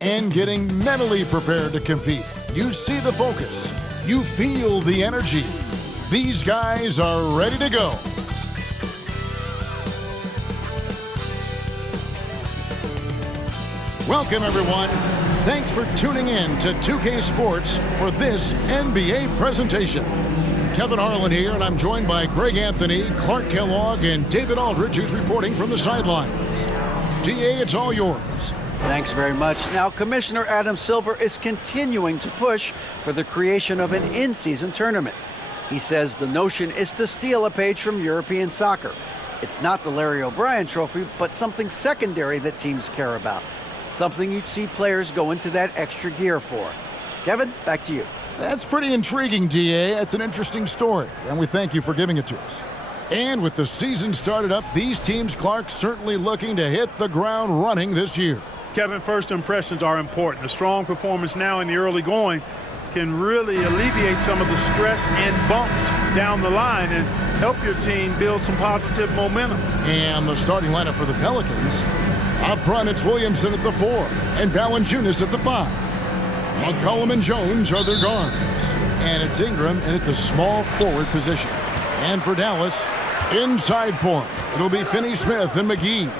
and getting mentally prepared to compete. You see the focus. You feel the energy. These guys are ready to go. Welcome, everyone. Thanks for tuning in to 2K Sports for this NBA presentation. Kevin Harlan here, and I'm joined by Greg Anthony, Clark Kellogg, and David Aldridge, who's reporting from the sidelines. DA, it's all yours. Thanks very much. Now, Commissioner Adam Silver is continuing to push for the creation of an in-season tournament. He says the notion is to steal a page from European soccer. It's not the Larry O'Brien Trophy, but something secondary that teams care about. Something you'd see players go into that extra gear for. Kevin, back to you. That's pretty intriguing, DA. That's an interesting story, and we thank you for giving it to us. And with the season started up, these teams, Clark, certainly looking to hit the ground running this year. Kevin, first impressions are important. A strong performance now in the early going can really alleviate some of the stress and bumps down the line and help your team build some positive momentum. And the starting lineup for the Pelicans. Up front, it's Williamson at the 4 and Valanciunas at the 5. McCollum and Jones are their guards. And it's Ingram in at the small forward position. And for Dallas, inside form, it'll be Finney-Smith and McGee.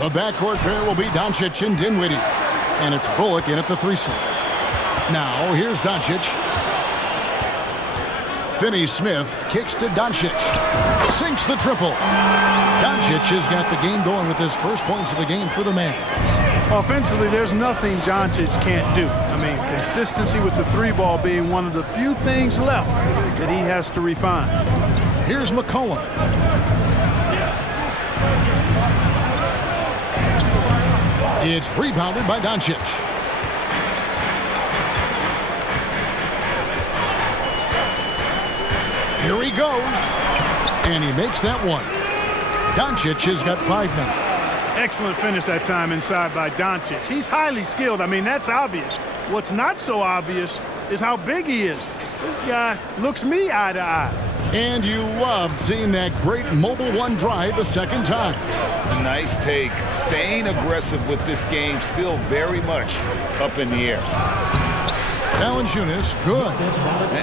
The backcourt pair will be Doncic and Dinwiddie. And it's Bullock in at the 3 slot. Now, here's Doncic. Finney-Smith kicks to Doncic. Sinks the triple. Doncic has got the game going with his first points of the game for the Mavs. Offensively, there's nothing Doncic can't do. I mean, consistency with the 3-ball being one of the few things left that he has to refine. Here's McCollum. It's rebounded by Doncic. Here he goes. And he makes that one. Doncic has got 5 now. Excellent finish that time inside by Doncic. He's highly skilled. I mean, that's obvious. What's not so obvious is how big he is. This guy looks me eye to eye. And you love seeing that great mobile one drive a second time. A nice take. Staying aggressive with this game, still very much up in the air. Valanciunas, good.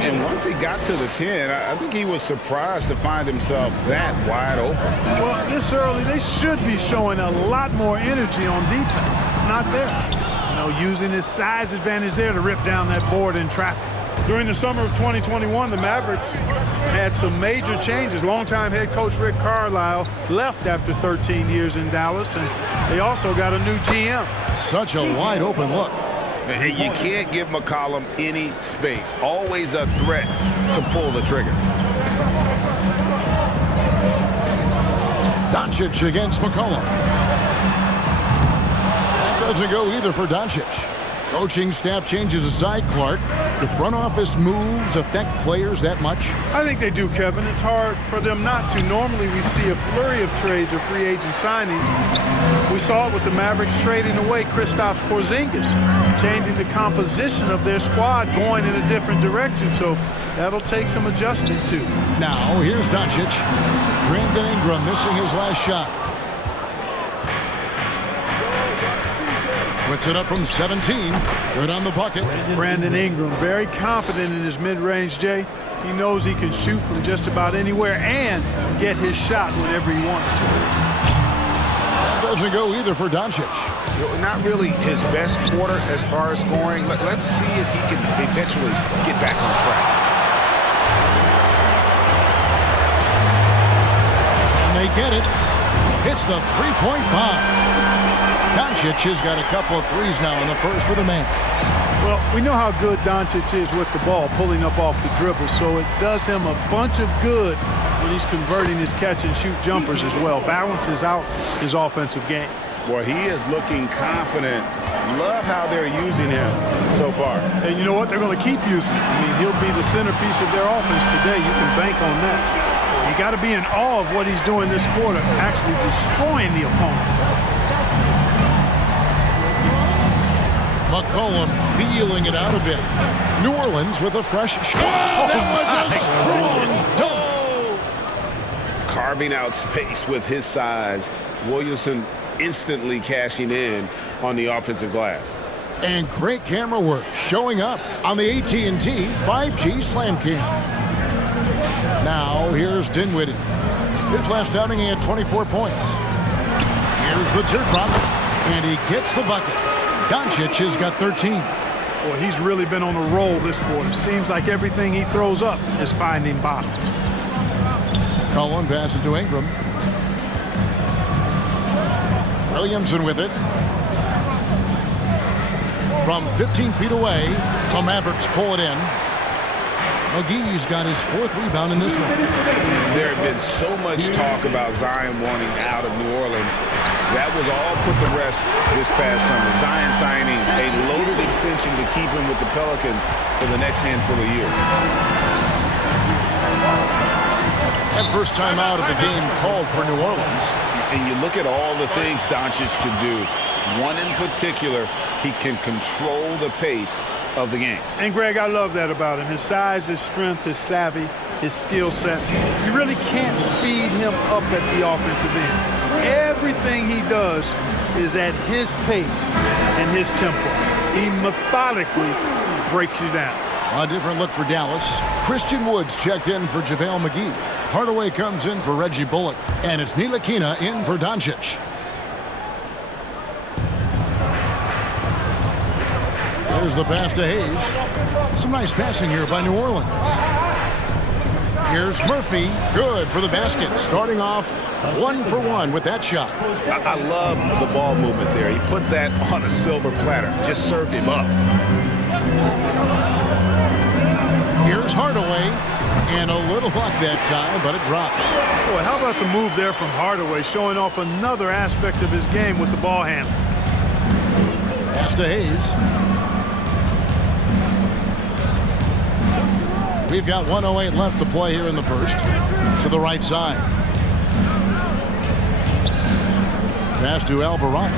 And once he got to the 10, I think he was surprised to find himself that wide open. Well, this early, they should be showing a lot more energy on defense. It's not there. You know, using his size advantage there to rip down that board in traffic. During the summer of 2021, the Mavericks had some major changes. Longtime head coach Rick Carlisle left after 13 years in Dallas, and they also got a new GM. Such a wide open look. You can't give McCollum any space. Always a threat to pull the trigger. Doncic against McCollum. That doesn't go either for Doncic. Coaching staff changes aside, Clark. The front office moves affect players that much? I think they do, Kevin. It's hard for them not to. Normally we see a flurry of trades or free agent signings. We saw it with the Mavericks trading away Kristaps Porzingis, changing the composition of their squad, going in a different direction. So that'll take some adjusting too. Now here's Doncic. Brandon Ingram missing his last shot. Puts it up from 17. Good on the bucket. Brandon Ingram, very confident in his mid-range, Jay. He knows he can shoot from just about anywhere and get his shot whenever he wants to. That doesn't go either for Doncic. Not really his best quarter as far as scoring. Let's see if he can eventually get back on track. And they get it. Hits the three-point bomb. Doncic has got a couple of threes now in the first for the Mavs. Well, we know how good Doncic is with the ball, pulling up off the dribble, so it does him a bunch of good when he's converting his catch-and-shoot jumpers as well. Balances out his offensive game. Well, he is looking confident. Love how they're using him so far. And you know what? They're going to keep using him. I mean, he'll be the centerpiece of their offense today. You can bank on that. You got to be in awe of what he's doing this quarter, actually destroying the opponent. McCollum feeling it out a bit. New Orleans with a fresh shot. That was a strong dunk. Carving out space with his size. Williamson instantly cashing in on the offensive glass. And great camera work showing up on the AT&T 5G Slam Cam. Now here's Dinwiddie. His last outing he had 24 points. Here's the teardrop, and he gets the bucket. Doncic has got 13. Boy, he's really been on a roll this quarter. Seems like everything he throws up is finding bottom. Cullen passes to Ingram. Williamson with it. From 15 feet away, the Mavericks pull it in. McGee's got his 4th rebound in this one. There had been so much talk about Zion wanting out of New Orleans. That was all put to rest this past summer. Zion signing a loaded extension to keep him with the Pelicans for the next handful of years. And first time out of the game called for New Orleans. And you look at all the things Doncic can do. One in particular, he can control the pace of the game. And Greg, I love that about him. His size, his strength, his savvy, his skill set. You really can't speed him up at the offensive end. Everything he does is at his pace and his tempo. He methodically breaks you down. A different look for Dallas. Christian Woods checked in for JaVale McGee. Hardaway comes in for Reggie Bullock. And it's Ntilikina in for Doncic. There's the pass to Hayes. Some nice passing here by New Orleans. Here's Murphy. Good for the basket. Starting off 1 for 1 with that shot. I love the ball movement there. He put that on a silver platter. Just served him up. Here's Hardaway. And a little luck that time, but it drops. Boy, how about the move there from Hardaway, showing off another aspect of his game with the ball handle. Pass to Hayes. We've got 1:08 left to play here in the first. To the right side. Pass to Alvarado.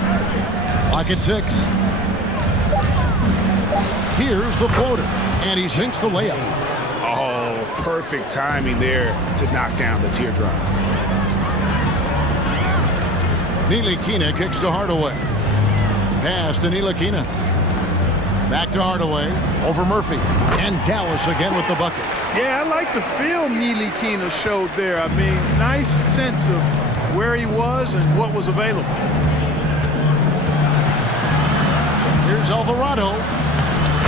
Lock at 6. Here's the floater. And he sinks the layup. Oh, perfect timing there to knock down the teardrop. Ntilikina kicks to Hardaway. Pass to Ntilikina. Back to Hardaway. Over Murphy. And Dallas again with the bucket. Yeah, I like the feel Ntilikina showed there. I mean, nice sense of where he was and what was available. Here's Alvarado.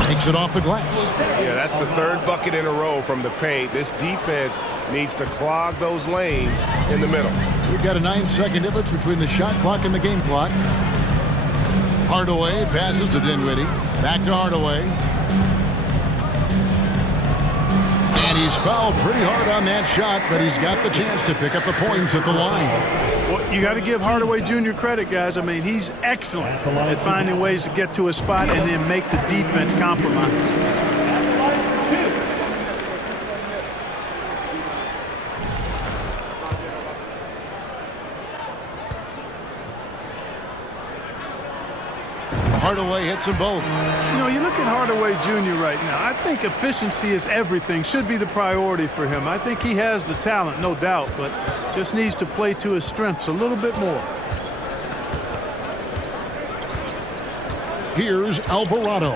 Takes it off the glass. Yeah, that's the 3rd bucket in a row from the paint. This defense needs to clog those lanes in the middle. We've got a 9-second difference between the shot clock and the game clock. Hardaway passes to Dinwiddie. Back to Hardaway. And he's fouled pretty hard on that shot, but he's got the chance to pick up the points at the line. Well, you got to give Hardaway Jr. credit, guys. I mean, he's excellent at finding ways to get to a spot and then make the defense compromise. Hardaway hits them both. You know, you look at Hardaway Jr. right now. I think efficiency is everything, should be the priority for him. I think he has the talent, no doubt, but just needs to play to his strengths a little bit more. Here's Alvarado.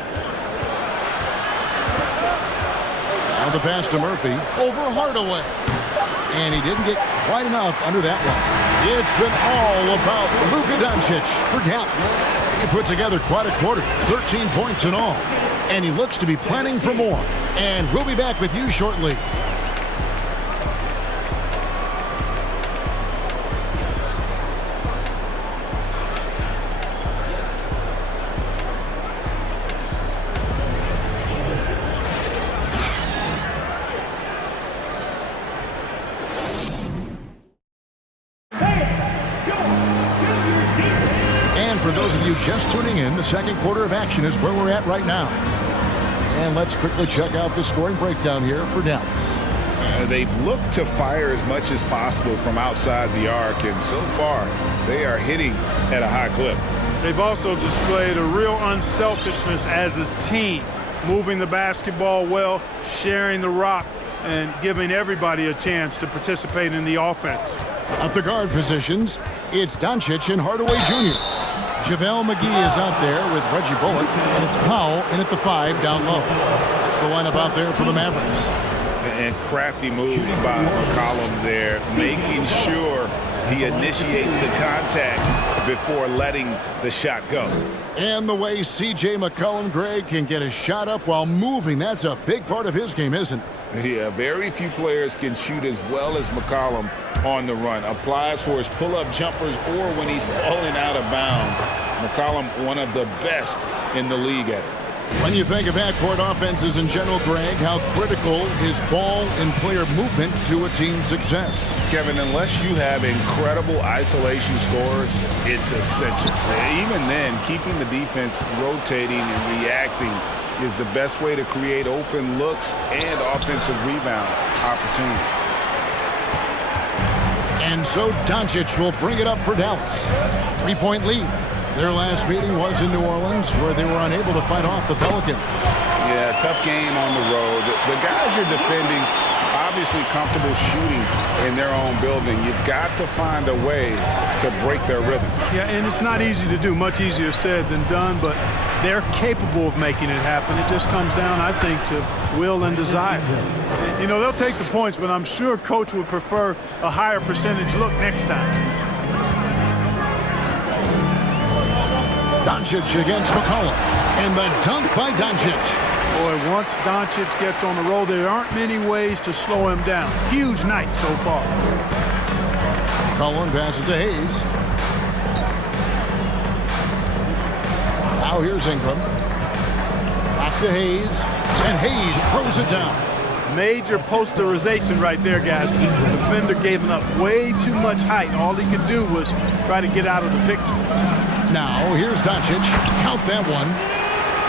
Now the pass to Murphy. Over Hardaway. And he didn't get quite enough under that one. It's been all about Luka Doncic for Dallas. He put together quite a quarter, 13 points in all. And he looks to be planning for more. And we'll be back with you shortly. For those of you just tuning in, the second quarter of action is where we're at right now. And let's quickly check out the scoring breakdown here for Dallas. They've looked to fire as much as possible from outside the arc, and so far they are hitting at a high clip. They've also displayed a real unselfishness as a team, moving the basketball well, sharing the rock, and giving everybody a chance to participate in the offense. At the guard positions, it's Doncic and Hardaway Jr. JaVale McGee is out there with Reggie Bullock, and it's Powell in at the 5 down low. That's the lineup out there for the Mavericks. And crafty move by McCollum there, making sure he initiates the contact before letting the shot go. And the way C.J. McCollum, Greg, can get a shot up while moving, that's a big part of his game, isn't it? Yeah, very few players can shoot as well as McCollum on the run. Applies for his pull-up jumpers or when he's falling out of bounds. McCollum, one of the best in the league at it. When you think of backcourt offenses in general, Greg, how critical is ball and player movement to a team's success? Kevin, unless you have incredible isolation scores, it's essential. Even then, keeping the defense rotating and reacting is the best way to create open looks and offensive rebound opportunities. And so Doncic will bring it up for Dallas. 3-point lead. Their last meeting was in New Orleans, where they were unable to fight off the Pelicans. Yeah, tough game on the road. The guys you're defending, obviously comfortable shooting in their own building. You've got to find a way to break their rhythm. Yeah, and it's not easy to do. Much easier said than done, but they're capable of making it happen. It just comes down, I think, to will and desire. You know, they'll take the points, but I'm sure Coach would prefer a higher percentage look next time. Doncic against McCollum, and the dunk by Doncic. Boy, once Doncic gets on the roll, there aren't many ways to slow him down. Huge night so far. McCollum passes to Hayes. Now here's Ingram. Back to Hayes, and Hayes throws it down. Major posterization right there, guys. The defender gave him up way too much height. All he could do was try to get out of the picture. Now, here's Doncic. Count that one.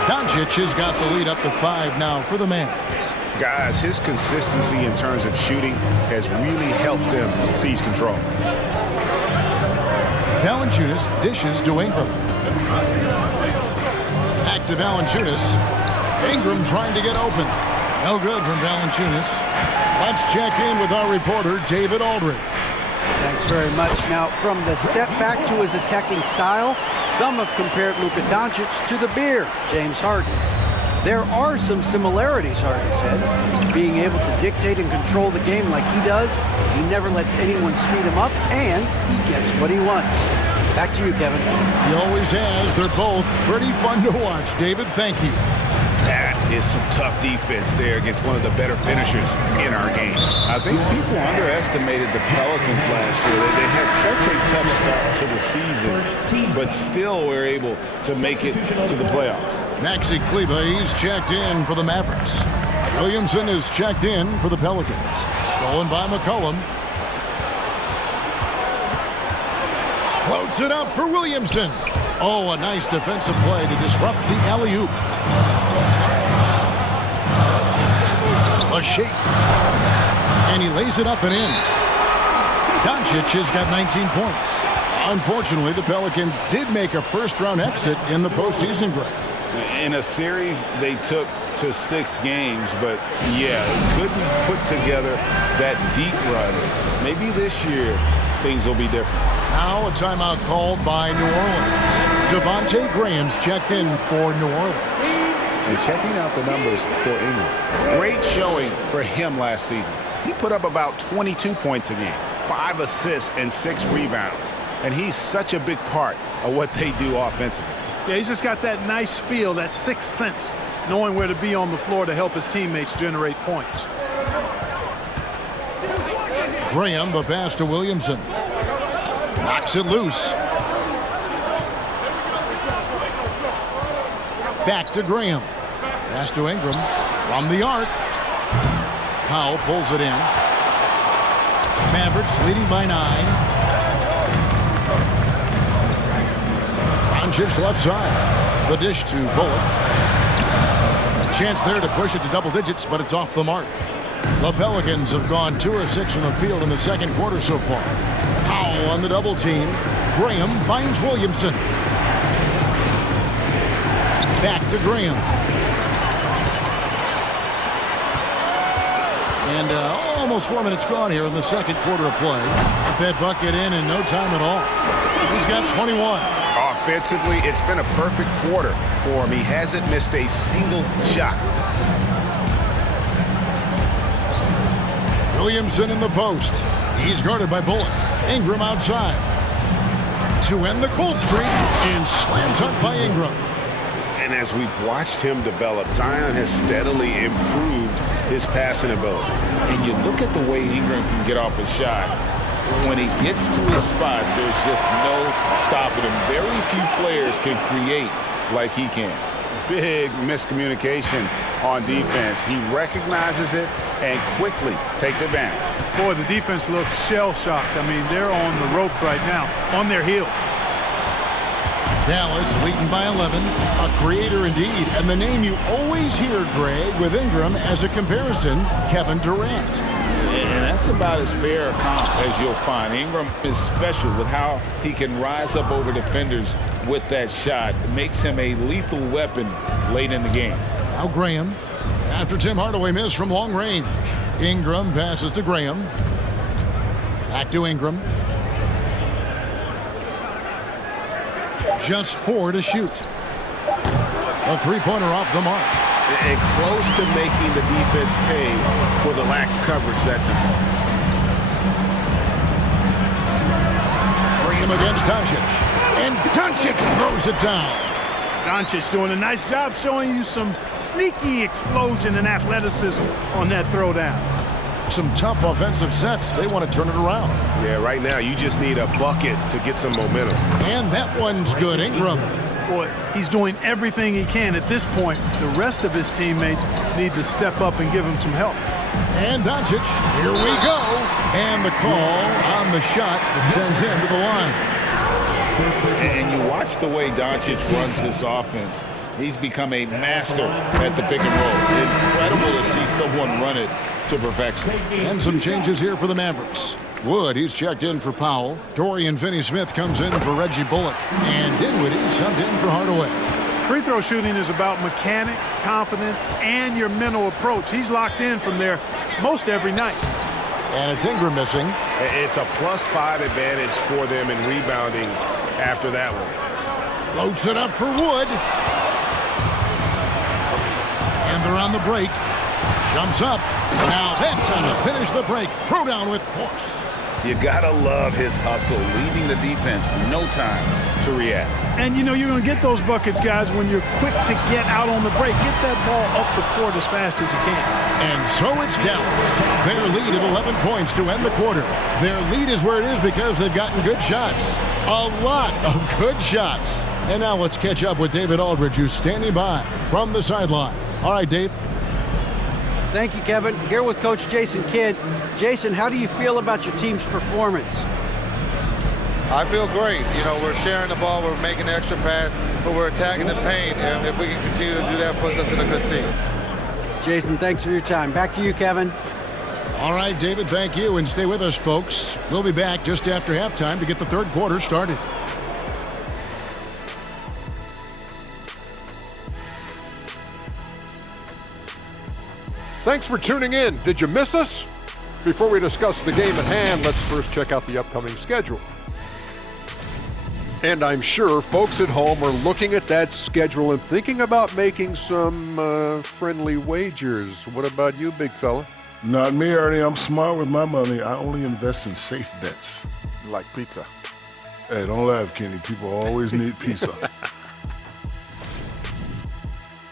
Doncic has got the lead up to 5 now for the Mavs. Guys, his consistency in terms of shooting has really helped them seize control. Valanciunas dishes to Ingram. Back to Valanciunas. Ingram trying to get open. No good from Valanciunas. Let's check in with our reporter, David Aldridge. Thanks very much. Now, from the step back to his attacking style, some have compared Luka Doncic to the bear, James Harden. There are some similarities, Harden said. Being able to dictate and control the game like he does, he never lets anyone speed him up, and he gets what he wants. Back to you, Kevin. He always has. They're both pretty fun to watch. David, thank you. That is some tough defense there against one of the better finishers in our game. I think people underestimated the Pelicans last year. They had such a tough start to the season, but still were able to make it to the playoffs. Maxi Kleber, he's checked in for the Mavericks. Williamson is checked in for the Pelicans. Stolen by McCollum. Floats it up for Williamson. Oh, a nice defensive play to disrupt the alley-oop. A shake. And he lays it up and in. Doncic has got 19 points. Unfortunately, the Pelicans did make a first-round exit in the postseason, Greg. In a series they took to 6 games, but yeah, couldn't put together that deep run. Maybe this year things will be different. Now a timeout called by New Orleans. Devontae Graham's checked in for New Orleans. And checking out the numbers for Ingram. Great showing for him last season. He put up about 22 points a game, 5 assists and 6 rebounds. And he's such a big part of what they do offensively. Yeah, he's just got that nice feel, that sixth sense, knowing where to be on the floor to help his teammates generate points. Graham, the pass to Williamson. Knocks it loose. Back to Graham. Pass to Ingram from the arc. Powell pulls it in. Mavericks leading by 9. Doncic left side. The dish to Bullock. A chance there to push it to double digits, but it's off the mark. The Pelicans have gone 2 of 6 from the field in the second quarter so far. Powell on the double team. Graham finds Williamson. Back to Graham. And almost 4 minutes gone here in the second quarter of play. Get that bucket in no time at all. He's got 21. Offensively, it's been a perfect quarter for him. He hasn't missed a single shot. Williamson in the post. He's guarded by Bullock. Ingram outside. To end the cold streak, and slammed up by Ingram. And as we've watched him develop, Zion has steadily improved his passing ability. And you look at the way Ingram can get off a shot. When he gets to his spots, there's just no stopping him. Very few players can create like he can. Big miscommunication on defense. He recognizes it and quickly takes advantage. Boy, the defense looks shell-shocked. I mean, they're on the ropes right now, on their heels. Dallas leading by 11. A creator indeed. And the name you always hear, Greg, with Ingram as a comparison, Kevin Durant. And that's about as fair a comp as you'll find. Ingram is special with how he can rise up over defenders with that shot. It makes him a lethal weapon late in the game. Now Graham. After Tim Hardaway missed from long range. Ingram passes to Graham. Back to Ingram. Just 4 to shoot. A three-pointer off the mark. And close to making the defense pay for the lax coverage that time. Graham against Doncic. And Doncic throws it down. Doncic doing a nice job showing you some sneaky explosion and athleticism on that throwdown. Some tough offensive sets. They want to turn it around. Yeah, right now you just need a bucket to get some momentum. And that one's good. Ingram. Boy, he's doing everything he can at this point. The rest of his teammates need to step up and give him some help. And Doncic, here we go. And the call on the shot that sends him to the line. And you watch the way Doncic runs this offense. He's become a master at the pick and roll. Incredible to see someone run it to perfection. And some changes here for the Mavericks. Wood, he's checked in for Powell. Dorian Finney-Smith comes in for Reggie Bullock. And Dinwiddie subbed in for Hardaway. Free throw shooting is about mechanics, confidence, and your mental approach. He's locked in from there most every night. And it's Ingram missing. It's a +5 advantage for them in rebounding after that one. Floats it up for Wood. And they're on the break. Jumps up. Now that's how to finish the break. Throw down with force. You gotta love his hustle, leaving the defense no time to react. And you know you're going to get those buckets, guys, when you're quick to get out on the break. Get that ball up the court as fast as you can. And so it's Dallas. Their lead at 11 points to end the quarter. Their lead is where it is because they've gotten good shots. A lot of good shots. And now let's catch up with David Aldridge, who's standing by from the sideline. All right, Dave. Thank you, Kevin. Here with Coach Jason Kidd. Jason, how do you feel about your team's performance? I feel great. You know, we're sharing the ball, we're making the extra pass, but we're attacking the paint. And if we can continue to do that, it puts us in a good seat. Jason, thanks for your time. Back to you, Kevin. All right, David, thank you. And stay with us, folks. We'll be back just after halftime to get the third quarter started. Thanks for tuning in. Did you miss us? Before we discuss the game at hand, let's first check out the upcoming schedule. And I'm sure folks at home are looking at that schedule and thinking about making some friendly wagers. What about you, big fella? Not me, Ernie. I'm smart with my money. I only invest in safe bets. Like pizza. Hey, don't laugh, Kenny. People always need pizza.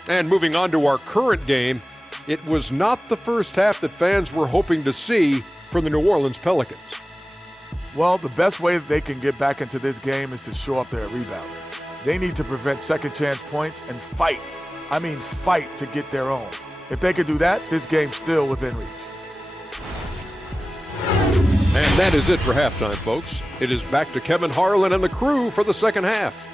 And moving on to our current game, it was not the first half that fans were hoping to see from the New Orleans Pelicans. Well, the best way that they can get back into this game is to show up there at rebounding. They need to prevent second chance points and fight. I mean fight to get their own. If they could do that, this game's still within reach. And that is it for halftime, folks. It is back to Kevin Harlan and the crew for the second half.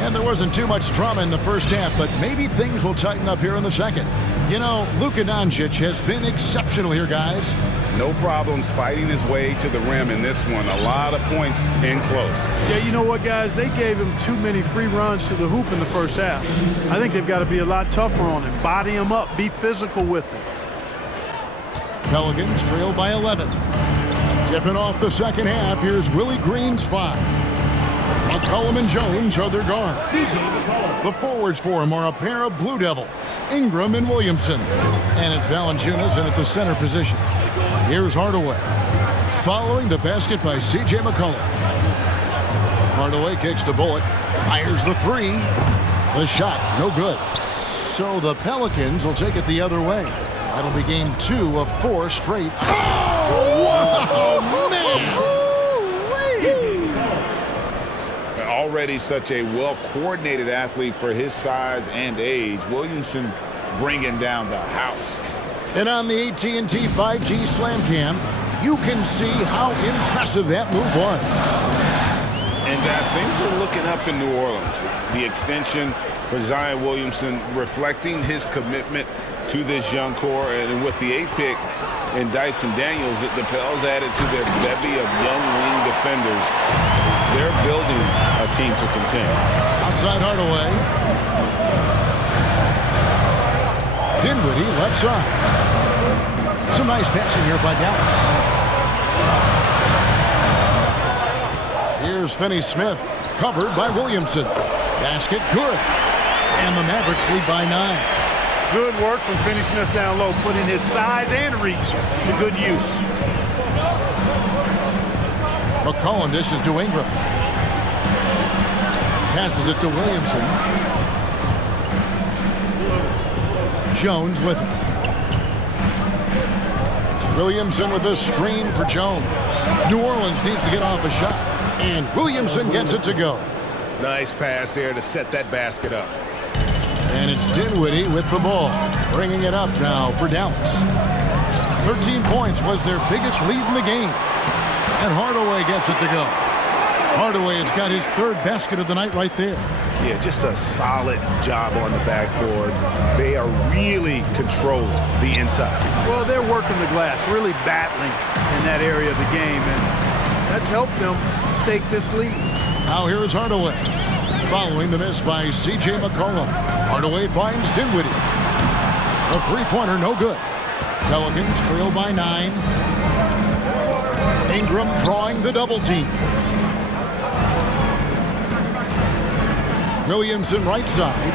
And there wasn't too much drama in the first half, but maybe things will tighten up here in the second. You know, Luka Doncic has been exceptional here, guys. No problems fighting his way to the rim in this one. A lot of points in close. Yeah, you know what, guys? They gave him too many free runs to the hoop in the first half. I think they've got to be a lot tougher on him. Body him up. Be physical with him. Pelicans trail by 11. Tipping off the second half, here's Willie Green's 5. McCollum and Jones are their guards. The forwards for him are a pair of Blue Devils, Ingram and Williamson. And it's Valanciunas in at the center position. Here's Hardaway. Following the basket by C.J. McCollum. Hardaway kicks to Bullock. Fires the 3. The shot, no good. So the Pelicans will take it the other way. That'll be game 2 of 4 straight. Oh, wow, man! Already such a well-coordinated athlete for his size and age. Williamson bringing down the house. And on the AT&T 5G Slam Cam, you can see how impressive that move was. And guys, things are looking up in New Orleans. The extension for Zion Williamson reflecting his commitment to this young core. And with the 8th pick in Dyson Daniels, the Pels added to their bevy of young wing defenders. They're building a team to contend. Outside Hardaway. Dinwiddie left side. Some nice passing here by Dallas. Here's Finney-Smith, covered by Williamson. Basket good. And the Mavericks lead by 9. Good work from Finney-Smith down low, putting his size and reach to good use. McCollum dishes to Ingram. Passes it to Williamson. Jones with it. Williamson with a screen for Jones. New Orleans needs to get off a shot. And Williamson gets it to go. Nice pass here to set that basket up. And it's Dinwiddie with the ball. Bringing it up now for Dallas. 13 points was their biggest lead in the game. And Hardaway gets it to go. Hardaway has got his 3rd basket of the night right there. Yeah, just a solid job on the backboard. They are really controlling the inside. Well, they're working the glass, really battling in that area of the game, and that's helped them stake this lead. Now here is Hardaway. Following the miss by C.J. McCollum. Hardaway finds Dinwiddie. The 3-pointer, no good. Pelicans trail by 9. Ingram drawing the double team. Williamson right side.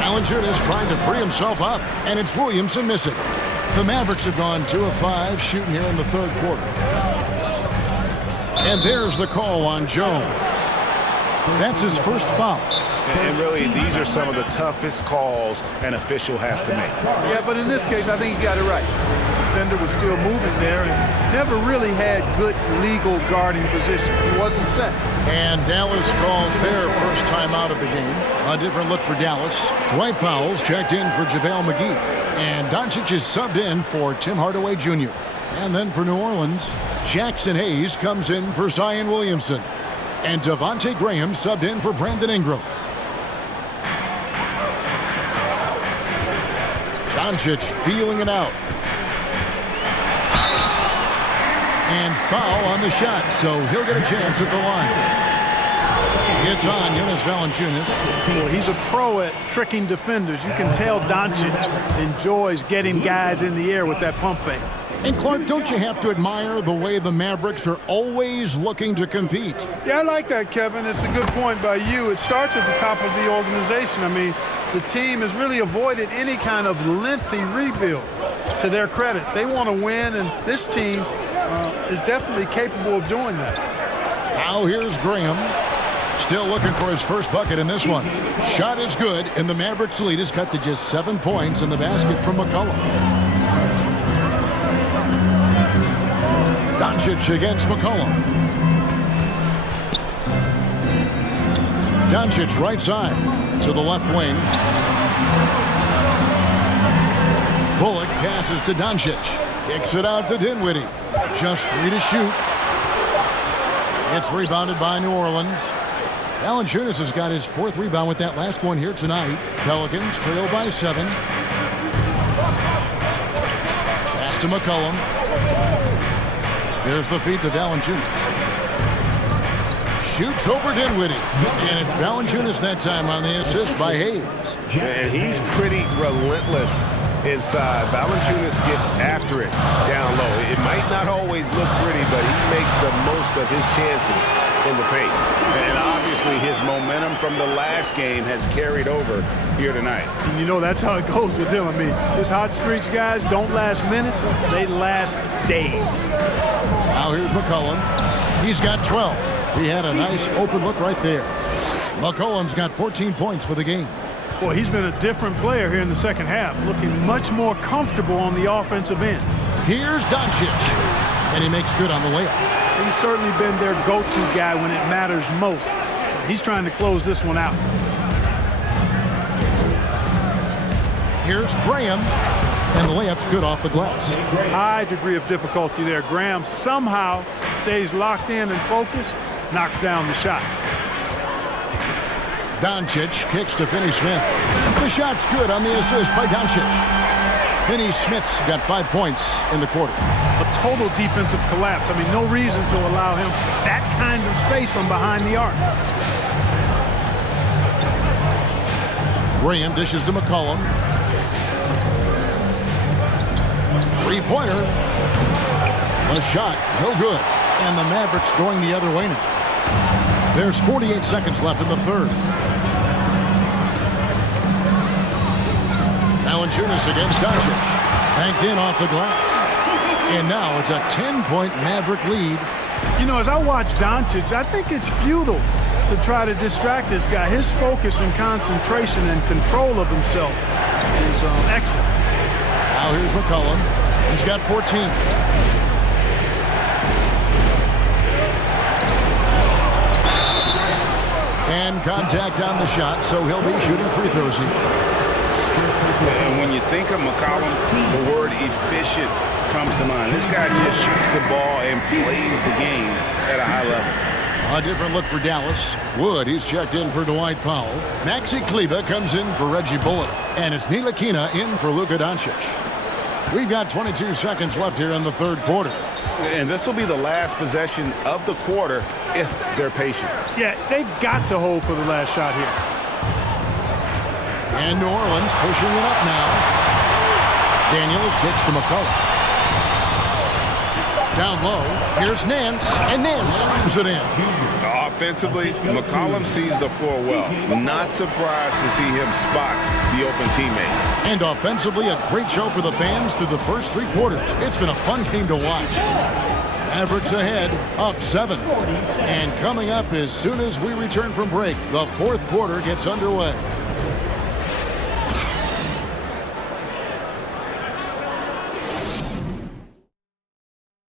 Valanciunas trying to free himself up, and it's Williamson missing. The Mavericks have gone 2 of 5 shooting here in the 3rd quarter. And there's the call on Jones. That's his first foul. And really, these are some of the toughest calls an official has to make. Yeah, but in this case, I think he got it right. The defender was still moving there and never really had good legal guarding position. He wasn't set. And Dallas calls their first time out of the game. A different look for Dallas. Dwight Powell's checked in for JaVale McGee. And Doncic is subbed in for Tim Hardaway Jr. And then for New Orleans, Jackson Hayes comes in for Zion Williamson. And Devontae Graham subbed in for Brandon Ingram. Doncic feeling it out. And foul on the shot, so he'll get a chance at the line. It's on Jonas Valanciunas. Well, he's a pro at tricking defenders. You can tell Doncic enjoys getting guys in the air with that pump fake. And Clark, don't you have to admire the way the Mavericks are always looking to compete? Yeah, I like that, Kevin. It's a good point by you. It starts at the top of the organization. I mean, the team has really avoided any kind of lengthy rebuild. To their credit, they want to win, and this team is definitely capable of doing that. Now here's Graham. Still looking for his first bucket in this one. Shot is good, and the Mavericks lead is cut to just 7 points in the basket from McCollum. Doncic against McCollum. Doncic right side to the left wing. Bullock passes to Doncic. Kicks it out to Dinwiddie. Just 3 to shoot. It's rebounded by New Orleans. Valanciunas has got his 4th rebound with that last one here tonight. Pelicans trail by 7. Pass to McCollum. There's the feed to Valanciunas. Shoots over Dinwiddie. And it's Valanciunas that time on the assist by Hayes. And he's pretty relentless inside. Valanciunas gets after it down low. It might not always look pretty, but he makes the most of his chances in the paint. And obviously his momentum from the last game has carried over here tonight. And you know, that's how it goes with him. I mean, his hot streaks, guys, don't last minutes. They last days. Now here's McCollum. He's got 12. He had a nice open look right there. McCollum's got 14 points for the game. Boy, he's been a different player here in the second half, looking much more comfortable on the offensive end. Here's Doncic, and he makes good on the layup. He's certainly been their go-to guy when it matters most. He's trying to close this one out. Here's Graham, and the layup's good off the glass. High degree of difficulty there. Graham somehow stays locked in and focused, knocks down the shot. Doncic kicks to Finney-Smith. The shot's good on the assist by Doncic. Finney-Smith's got 5 points in the quarter. A total defensive collapse. I mean, no reason to allow him that kind of space from behind the arc. Graham dishes to McCollum. Three-pointer. The shot, no good. And the Mavericks going the other way now. There's 48 seconds left in the third. Valanciunas against Doncic. Banked in off the glass. And now it's a 10-point Maverick lead. You know, as I watch Doncic, I think it's futile to try to distract this guy. His focus and concentration and control of himself is excellent. Now here's McCollum. He's got 14. And contact on the shot, so he'll be shooting free throws here. And when you think of McCollum, the word efficient comes to mind. This guy just shoots the ball and plays the game at a high level. A different look for Dallas. Wood, he's checked in for Dwight Powell. Maxi Kleber comes in for Reggie Bullock. And it's Ntilikina in for Luka Doncic. We've got 22 seconds left here in the third quarter. And this will be the last possession of the quarter if they're patient. Yeah, they've got to hold for the last shot here. And New Orleans pushing it up now. Daniels kicks to McCollum. Down low, here's Nance, and Nance slams it in. Offensively, McCollum sees the floor well. Not surprised to see him spot the open teammate. And offensively, a great show for the fans through the first three quarters. It's been a fun game to watch. Mavericks ahead, up 7. And coming up as soon as we return from break, the fourth quarter gets underway.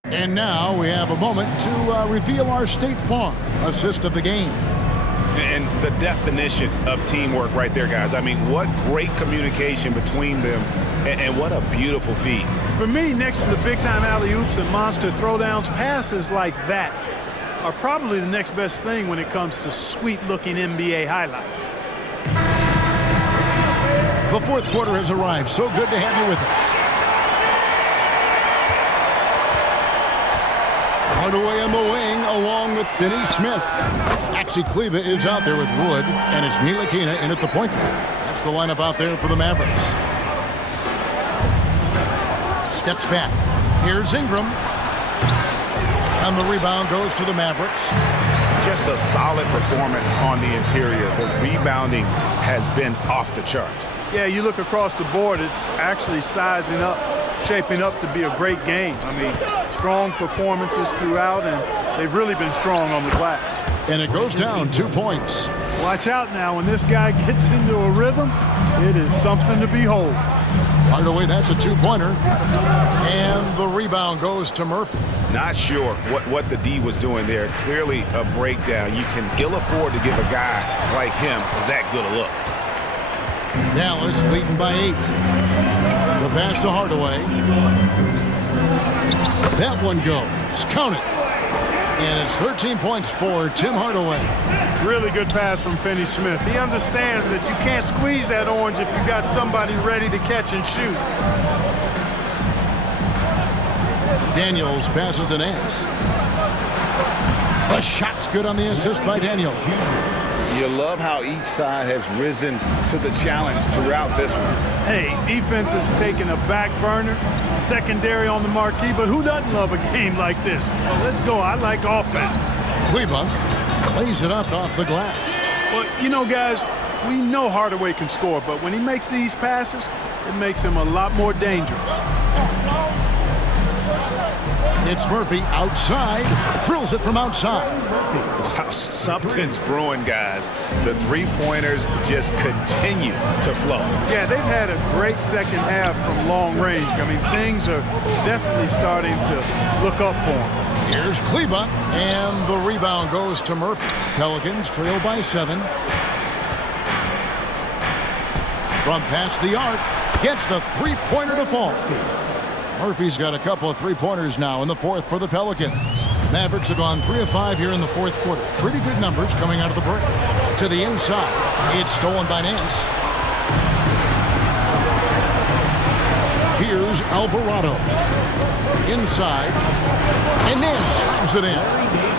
And now we have a moment to reveal our State Farm assist of the game. And the definition of teamwork right there, guys. I mean, what great communication between them, and what a beautiful feat. For me, next to the big-time alley-oops and monster throwdowns, passes like that are probably the next best thing when it comes to sweet-looking NBA highlights. The fourth quarter has arrived. So good to have you with us. Hardaway on the wing along with Finney-Smith. Maxi Kleber is out there with Wood, and it's Ntilikina in at the point guard. That's the lineup out there for the Mavericks. Steps back. Here's Ingram. And the rebound goes to the Mavericks. Just a solid performance on the interior. The rebounding has been off the charts. Yeah, you look across the board, it's actually sizing up, shaping up to be a great game. I mean, strong performances throughout, and they've really been strong on the glass. And it goes down 2 points. Watch out now. When this guy gets into a rhythm, it is something to behold. Hardaway, that's a two-pointer. And the rebound goes to Murphy. Not sure what the D was doing there. Clearly a breakdown. You can ill afford to give a guy like him that good a look. Dallas leading by 8. The pass to Hardaway. That one goes. Count it. And it's 13 points for Tim Hardaway. Really good pass from Finney-Smith. He understands that you can't squeeze that orange if you got somebody ready to catch and shoot. Daniels passes to Nance. The shot's good on the assist by Daniels. You love how each side has risen to the challenge throughout this one. Hey, defense is taking a back burner, secondary on the marquee, but who doesn't love a game like this? Let's go. I like offense. Kleba lays it up off the glass. Well, you know, guys, we know Hardaway can score, but when he makes these passes, it makes him a lot more dangerous. It's Murphy outside, drills it from outside. Wow, something's brewing, guys. The three-pointers just continue to flow. Yeah, they've had a great second half from long range. I mean, things are definitely starting to look up for them. Here's Kleba, and the rebound goes to Murphy. Pelicans trail by 7. From past the arc, gets the three-pointer to fall. Murphy's got a couple of three-pointers now in the fourth for the Pelicans. The Mavericks have gone 3 of 5 here in the fourth quarter. Pretty good numbers coming out of the break. To the inside. It's stolen by Nance. Here's Alvarado. Inside. And Nance slams it in.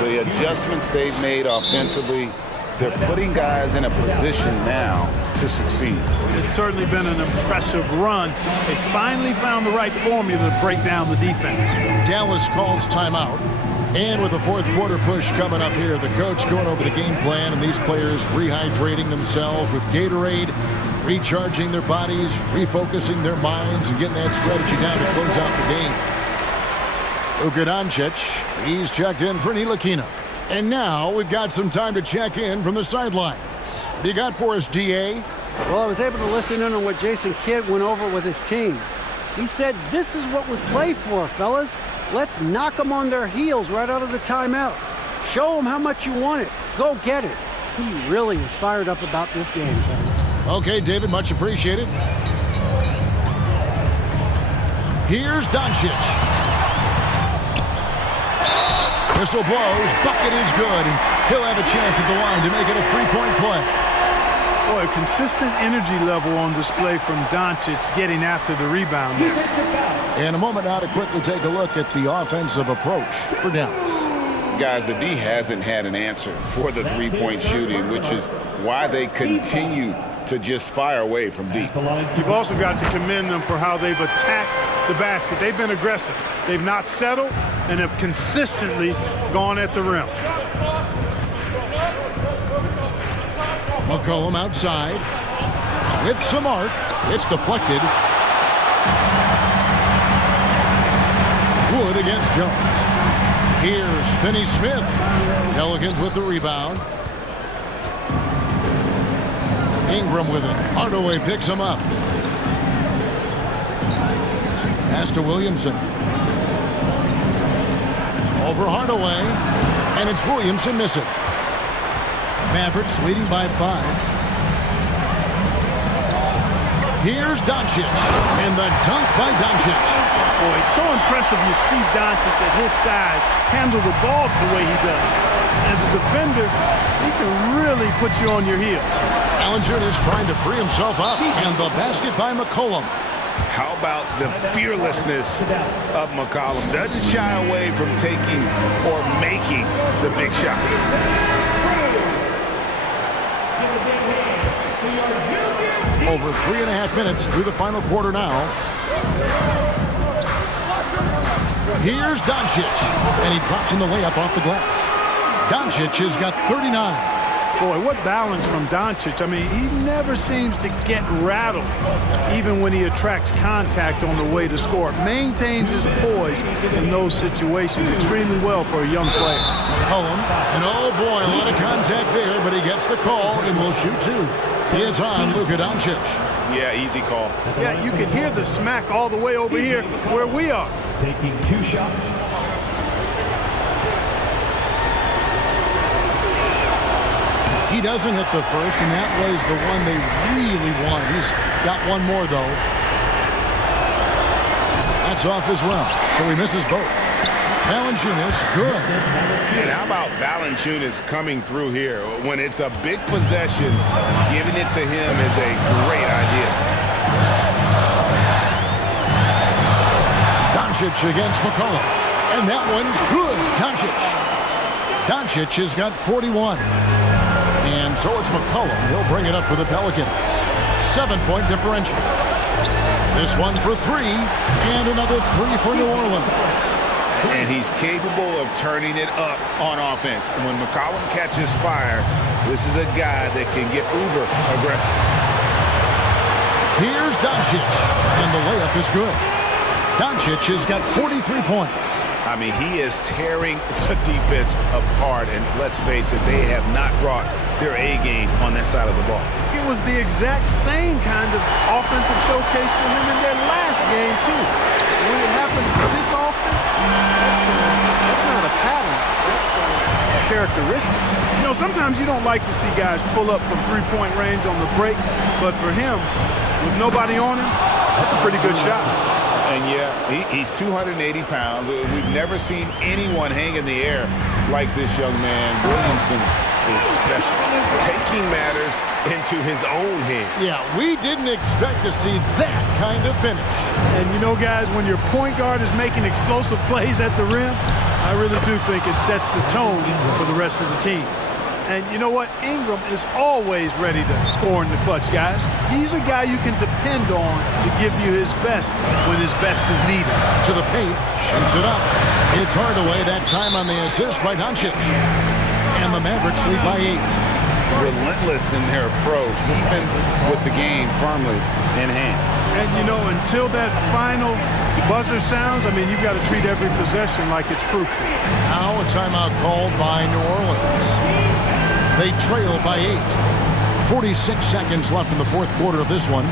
The adjustments they've made offensively, they're putting guys in a position now to succeed. It's certainly been an impressive run. They finally found the right formula to break down the defense. Dallas calls timeout. And with the fourth quarter push coming up here, the coach going over the game plan and these players rehydrating themselves with Gatorade, recharging their bodies, refocusing their minds, and getting that strategy down to close out the game. Luka Doncic, he's checked in for Ntilikina. And now we've got some time to check in from the sidelines. What do you got for us, DA? Well, I was able to listen in on what Jason Kidd went over with his team. He said, this is what we play for, fellas. Let's knock them on their heels right out of the timeout. Show them how much you want it. Go get it. He really is fired up about this game. Okay, David, much appreciated. Here's Doncic. Whistle blows, bucket is good, and he'll have a chance at the line to make it a three-point play. Boy, a consistent energy level on display from Doncic getting after the rebound there. In a moment now to quickly take a look at the offensive approach for Dallas. Guys, the D hasn't had an answer for the three-point shooting, which is why they continue to just fire away from deep. You've also got to commend them for how they've attacked the basket. They've been aggressive. They've not settled and have consistently gone at the rim. McCollum outside with some arc. It's deflected. Wood against Jones. Here's Finney-Smith. Pelicans with the rebound. Ingram with it. Hardaway picks him up. Pass to Williamson. Over Hardaway. And it's Williamson missing. Mavericks leading by 5. Here's Doncic. And the dunk by Doncic. Boy, it's so impressive you see Doncic at his size handle the ball the way he does. As a defender, he can really put you on your heel. Valanciunas trying to free himself up. And the basket by McCollum. How about the fearlessness of McCollum? Doesn't shy away from taking or making the big shots. Over 3.5 minutes through the final quarter now. Here's Doncic. And he drops in the layup off the glass. Doncic has got 39. Boy, what balance from Doncic. I mean, he never seems to get rattled, even when he attracts contact on the way to score. Maintains his poise in those situations extremely well for a young player. McCollum, and oh boy, a lot of contact there, but he gets the call and will shoot 2. It's on Luka Doncic. Yeah, easy call. Yeah, you can hear the smack all the way over here where we are. Taking 2 shots. He doesn't hit the first, and that was the one they really wanted. He's got one more, though. That's off as well, so he misses both. Valanciunas, good. And how about Valanciunas coming through here? When it's a big possession, giving it to him is a great idea. Doncic against McCollum. And that one's good. Doncic has got 41. And so it's McCollum. He'll bring it up for the Pelicans. 7-point differential. This one for 3, and another 3 for New Orleans. And he's capable of turning it up on offense. When McCollum catches fire, this is a guy that can get uber aggressive. Here's Doncic, and the layup is good. Doncic has got 43 points. I mean, he is tearing the defense apart, and let's face it, they have not brought their A game on that side of the ball. It was the exact same kind of offensive showcase for him in their last game, too. When it happens this often, that's not a pattern. That's a characteristic. You know, sometimes you don't like to see guys pull up from three-point range on the break, but for him, with nobody on him, that's a pretty good shot. And yeah, he's 280 pounds. We've never seen anyone hang in the air like this young man. Williamson is special, taking matters into his own hands. Yeah, we didn't expect to see that kind of finish. And you know, guys, when your point guard is making explosive plays at the rim, I really do think it sets the tone for the rest of the team. And you know what? Ingram is always ready to score in the clutch, guys. He's a guy you can depend on to give you his best when his best is needed. To the paint, shoots it up. It's Hardaway that time on the assist by Doncic. And the Mavericks lead by 8. Relentless in their approach, even with the game firmly in hand. And you know, until that final buzzer sounds, I mean, you've got to treat every possession like it's crucial. Now a timeout called by New Orleans. They trail by 8. 46 seconds left in the fourth quarter of this one.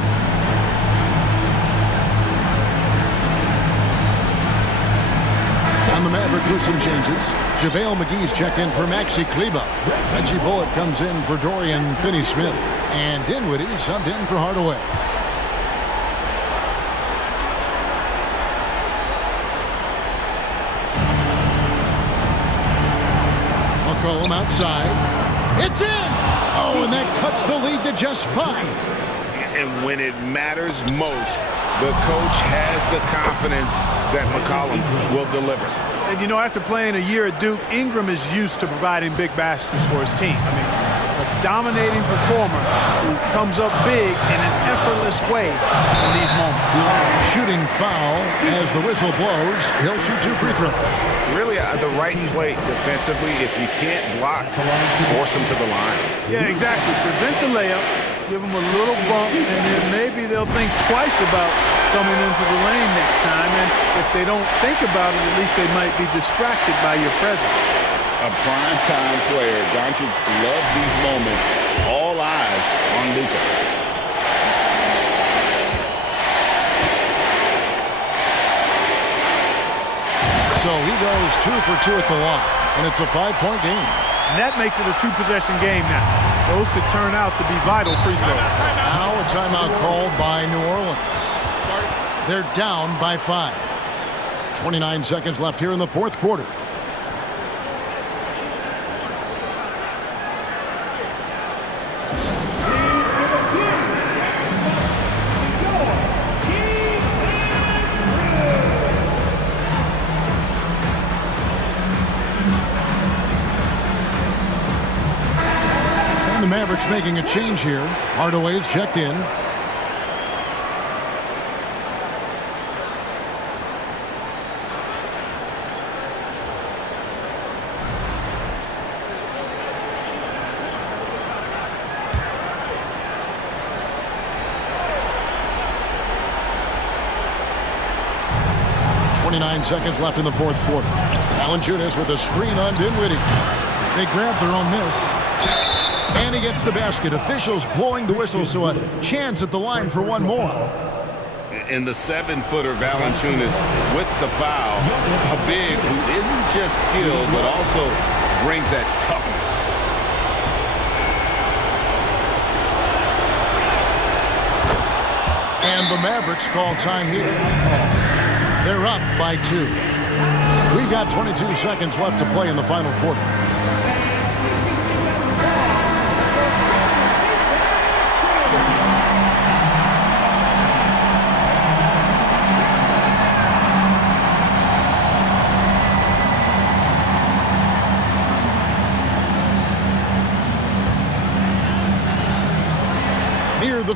And the Mavericks with some changes. JaVale McGee's checked in for Maxi Kleba. Reggie Bullock comes in for Dorian Finney-Smith. And Dinwiddie subbed in for Hardaway. McCollum outside. It's in! Oh, and that cuts the lead to just 5. And when it matters most, the coach has the confidence that McCollum will deliver. And you know, after playing a year at Duke, Ingram is used to providing big baskets for his team. I mean, a dominating performer who comes up big in an effortless way in these moments. Shooting foul as the whistle blows. He'll shoot 2 free throws. Really the right play defensively. If you can't block, force him to the line. Yeah, exactly. Prevent the layup, give them a little bump, and then maybe they'll think twice about coming into the lane next time. And if they don't think about it, at least they might be distracted by your presence. A prime-time player. Doncic loves these moments. All eyes on Luka. So he goes 2 for 2 at the line, and it's a 5-point game. And that makes it a 2-possession game now. Those could turn out to be vital free throws. Now a timeout called by New Orleans. They're down by 5. 29 seconds left here in the fourth quarter. The Mavericks making a change here. Hardaway's checked in. Seconds left in the fourth quarter. Valanciunas with a screen on Dinwiddie. They grab their own miss. And he gets the basket. Officials blowing the whistle, so a chance at the line for one more. In the 7-footer, Valanciunas with the foul. A big who isn't just skilled, but also brings that toughness. And the Mavericks call time here. They're up by 2. We've got 22 seconds left to play in the final quarter.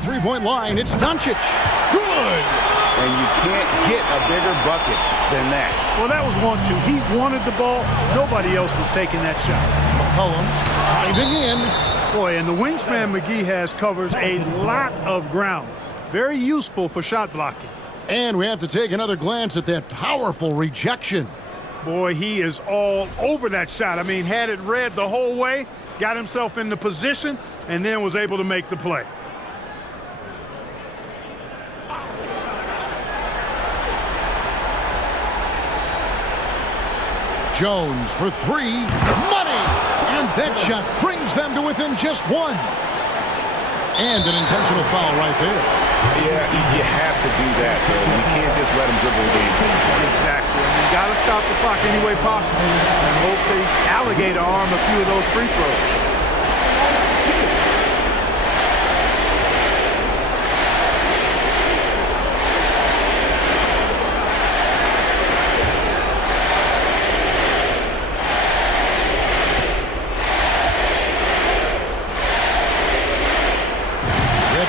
three-point line. It's Doncic. Good. And you can't get a bigger bucket than that. Well, that was 1-2. He wanted the ball. Nobody else was taking that shot. McCollum driving in. Boy, and the wingspan McGee has covers a lot of ground. Very useful for shot blocking. And we have to take another glance at that powerful rejection. Boy, he is all over that shot. I mean, had it read the whole way, got himself in the position, and then was able to make the play. Jones for three. Money! And that shot brings them to within just one. And an intentional foul right there. Yeah, you have to do that, though. You can't just let him dribble the game. Exactly. You got to stop the clock any way possible and hope they alligator arm a few of those free throws.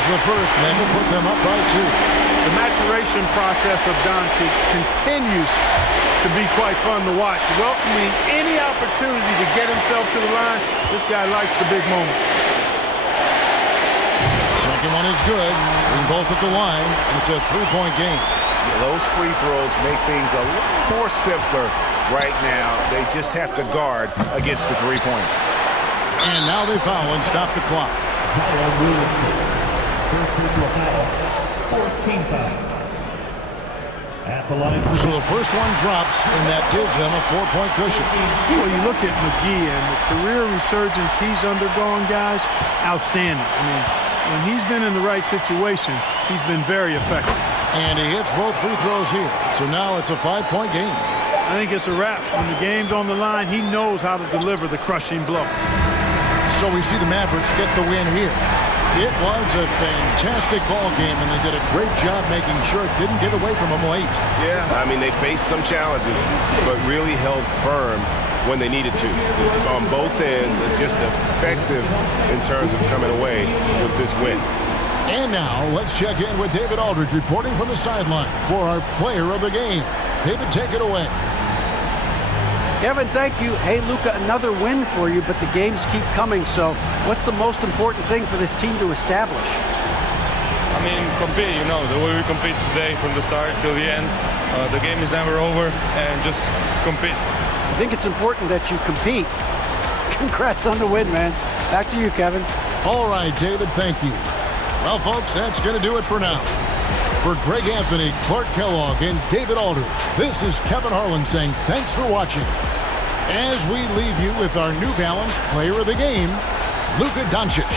The first man will put them up by 2. The maturation process of Doncic continues to be quite fun to watch. Welcoming any opportunity to get himself to the line. This guy likes the big moment. Second one is good. Bring both at the line. And it's a three-point game. Yeah, those free throws make things a little more simpler right now. They just have to guard against the three-point. And now they foul and stop the clock. First personal foul, 14th foul. At the line. So the first one drops, and that gives them a 4-point cushion. Well, you look at McGee and the career resurgence he's undergone, guys, outstanding. I mean, when he's been in the right situation, he's been very effective. And he hits both free throws here. So now it's a 5-point game. I think it's a wrap. When the game's on the line, he knows how to deliver the crushing blow. So we see the Mavericks get the win here. It was a fantastic ball game, and they did a great job making sure it didn't get away from them late. Yeah, I mean, they faced some challenges, but really held firm when they needed to. On both ends, just effective in terms of coming away with this win. And now, let's check in with David Aldridge reporting from the sideline for our player of the game. David, take it away. Kevin, thank you. Hey, Luka, another win for you, but the games keep coming. So what's the most important thing for this team to establish? I mean, compete, the way we compete today from the start till the end. The game is never over, and just compete. I think it's important that you compete. Congrats on the win, man. Back to you, Kevin. All right, David, thank you. Well, folks, that's going to do it for now. For Greg Anthony, Clark Kellogg, and David Aldridge, this is Kevin Harlan saying thanks for watching. As we leave you with our New Balance player of the game, Luka Doncic.